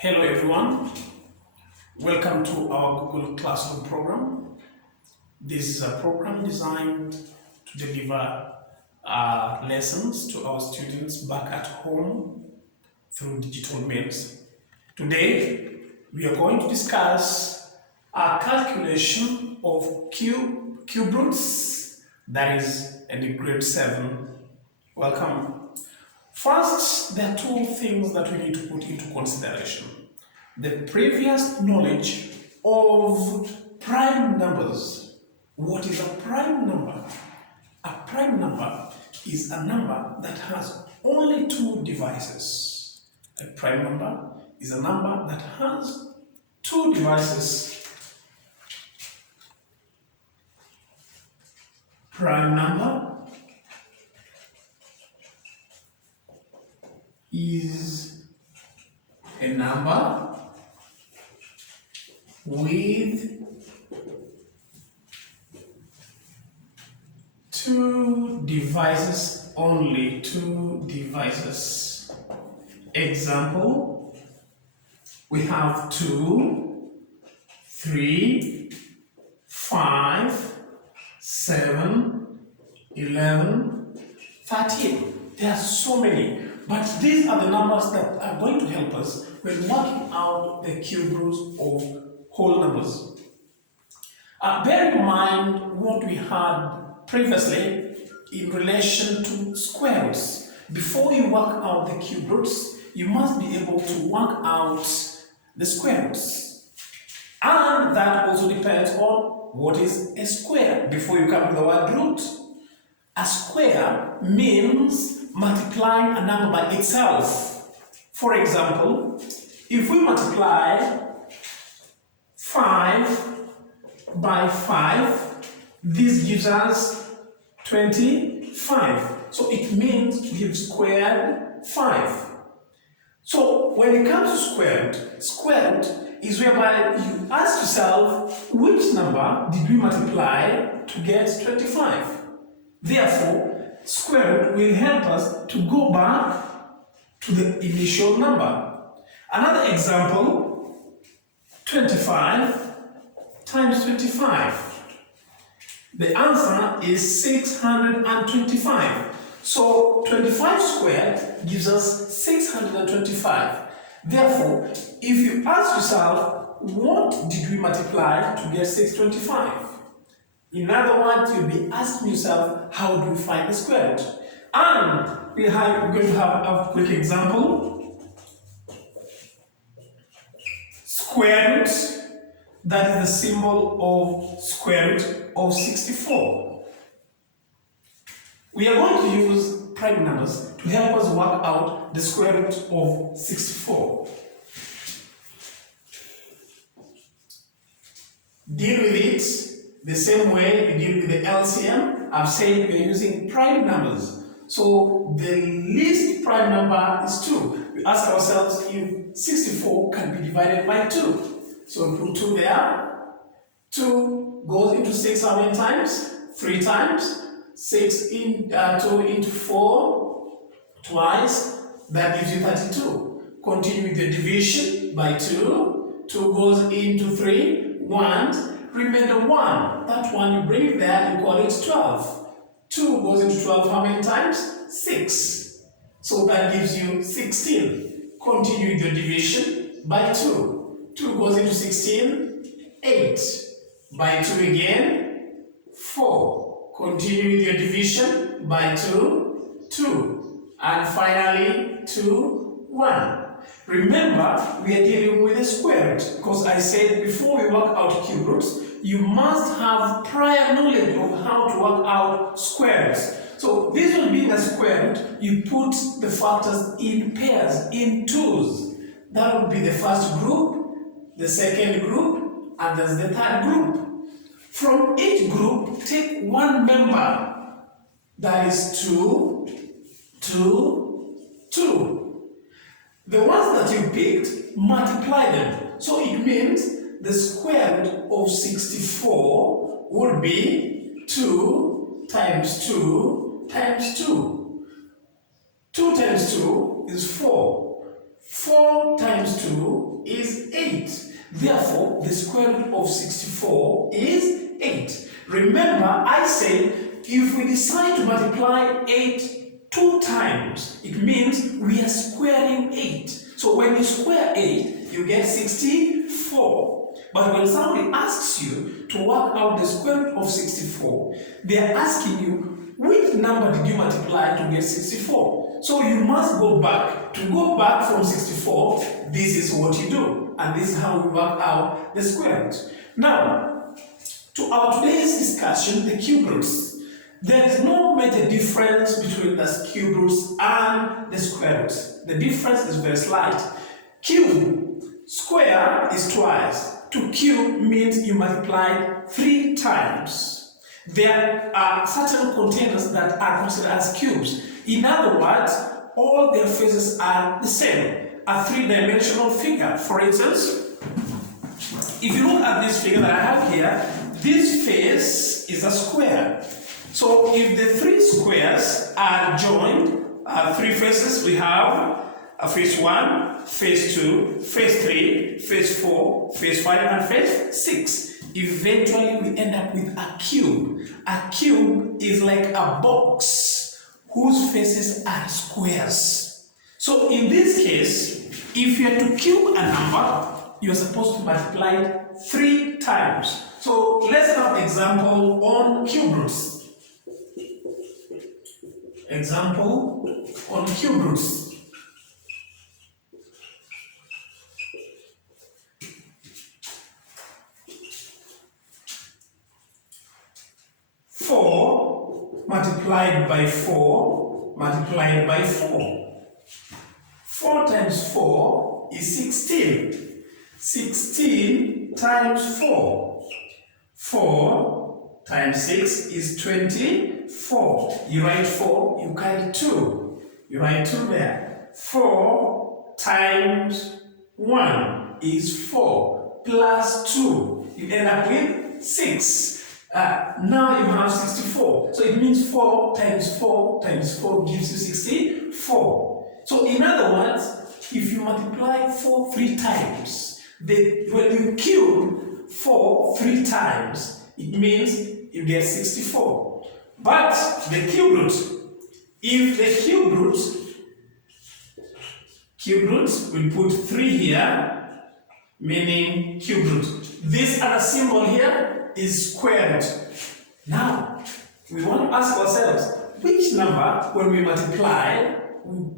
Hello everyone, welcome to our Google Classroom program. This is a program designed to deliver lessons to our students back at home through digital means. Today, we are going to discuss a calculation of cube roots, that is in the grade 7. Welcome. First, there are two things that we need to put into consideration. The previous knowledge of prime numbers. What is a prime number? A prime number is a number that has only two divisors. A prime number is a number that has two divisors. Prime number is a number with two divisors only, two divisors. Example, we have 2, 3, 5, 7, 11, 13. There are so many, but these are the numbers that are going to help us when working out the cube roots of whole numbers. Bear in mind what we had previously in relation to square roots. Before you work out the cube roots, you must be able to work out the square roots. And that also depends on what is a square before you come to the word root. A square means multiplying a number by itself. For example, if we multiply 5 by 5, this gives us 25. So it means we've squared 5. So when it comes to square root is whereby you ask yourself, which number did we multiply to get 25? Therefore, square root will help us to go back to the initial number. Another example, 25 times 25. The answer is 625. So 25 squared gives us 625. Therefore, if you ask yourself, what did we multiply to get 625? In other words, you'll be asking yourself, how do we find the square root? And we're going to have a quick example. Square root, that is the symbol of square root of 64. We are going to use prime numbers to help us work out the square root of 64. Deal with it the same way you deal with the LCM. I've said we're using prime numbers. So the least prime number is 2. We ask ourselves if 64 can be divided by 2. So we put 2 there. 2 goes into 6 how many times? 3 times. 2 into 4 twice. That gives you 32. Continue with the division by 2. 2 goes into 3 once. Remainder 1. That one you bring it there, you call it 12. 2 goes into 12 how many times? 6. So that gives you 16. Continue with the division by 2. 2 goes into 16, 8. By 2 again, 4. Continue with your division by 2, 2. And finally, 2, 1. Remember, we are dealing with a square root because I said before we work out cube roots, you must have prior knowledge of how to work out square roots. So this will be a square root. You put the factors in pairs, in twos. That would be the first group, the second group, and there's the third group. From each group, take one member. That is 2, 2, 2. The ones that you picked, multiply them. So it means the square root of 64 would be 2 times 2 times 2. 2 times 2 is 4. 4 times 2 is 8. Therefore, the square root of 64 is 8. Remember, I said if we decide to multiply 8 2 times, it means we are squaring 8. So when you square 8, you get 64. But when somebody asks you to work out the square root of 64, they are asking you, which number did you multiply to get 64? So you must go back. To go back from 64, this is what you do. And this is how we work out the square root. Now, to our today's discussion, the cube roots. There is no major difference between the cube roots and the square roots. The difference is very slight. Cube, square is twice. To cube means you multiply 3 times. There are certain containers that are considered as cubes. In other words, all their faces are the same. A 3-dimensional figure. For instance, if you look at this figure that I have here, this face is a square. So if the 3 squares are joined, 3 faces, we have face 1, face 2, face 3, face 4, face 5, and face 6. Eventually we end up with a cube. A cube is like a box whose faces are squares. So in this case, if you are to cube a number, you are supposed to multiply it 3 times. So let's have an example on cube roots. Example on cube roots. Four multiplied by 4 multiplied by 4. 4 times 4 is 16. 16 times 4. 4 times 6 is 24. You write 4, you carry 2. You write 2 there. 4 times 1 is 4 plus 2. You end up with 6. Now you have 64. So it means 4 times 4 times 4 gives you 64. So in other words, if you multiply 4 3 times, when you cube 4 3 times, it means you get 64. But the cube root, if the cube root, we put 3 here, meaning cube root. This other symbol here is square root. Now, we want to ask ourselves, which number, when we multiply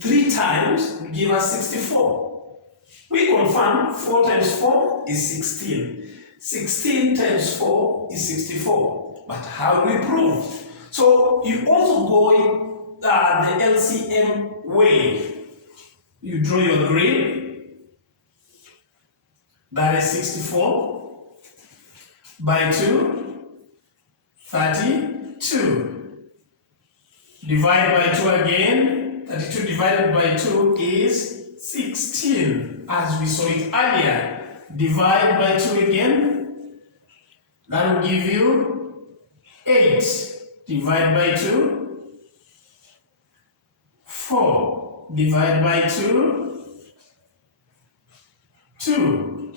3 times, will give us 64? We confirm 4 times 4 is 16. 16 times 4 is 64. But how do we prove? So you also go the LCM way. You draw your grid. That is 64 by 2, 32. Divide by 2 again. 32 divided by 2 is 16, as we saw it earlier. Divide by 2 again. That will give you 8. Divide by 2, 4. Divide by 2, 2.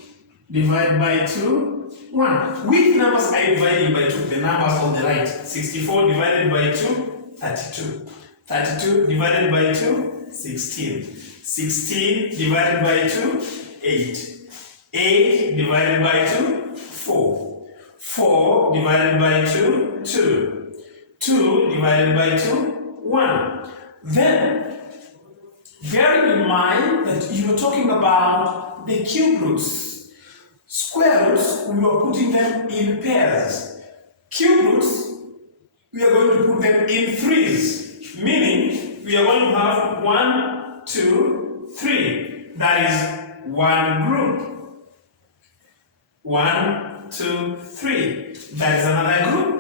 Divide by 2, 1. Which numbers are you dividing by 2? The numbers on the right. 64 divided by 2, 32. 32 divided by 2, 16. 16 divided by 2, 8. 8 divided by 2, 4. 4 divided by 2, 2. 2 divided by 2, 1. Then, bearing in mind that you are talking about the cube roots. Square roots, we are putting them in pairs. Cube roots, we are going to put them in threes. Meaning, we are going to have 1, 2, 3. That is one group. 1, 2, 3. That is another group.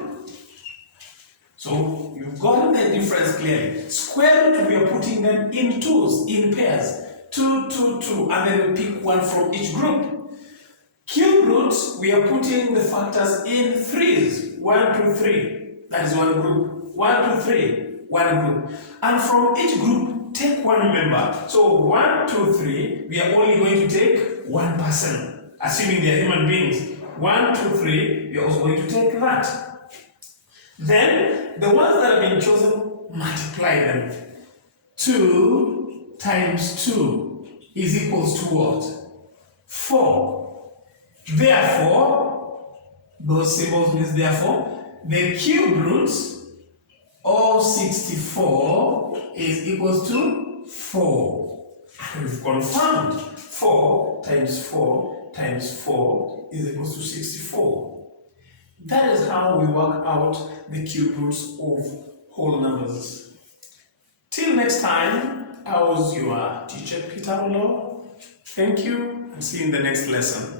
So you've gotten the difference clearly. Square root, we are putting them in twos, in pairs. 2, 2, 2, and then we pick one from each group. Cube roots, we are putting the factors in threes. 1, 2, 3. That is one group. 1, 2, 3. One group. And from each group, take one member. So 1, 2, 3, we are only going to take one person, assuming they are human beings. 1, 2, 3, we are also going to take that. Then the ones that have been chosen, multiply them. 2 times 2 is equals to what? 4. Therefore, those symbols means therefore, the cube root of 64 is equals to 4. And we've confirmed 4 times 4 times 4 is equals to 64. That is how we work out the cube roots of whole numbers. Till next time, I was your teacher, Peter Oloo. Thank you, and see you in the next lesson.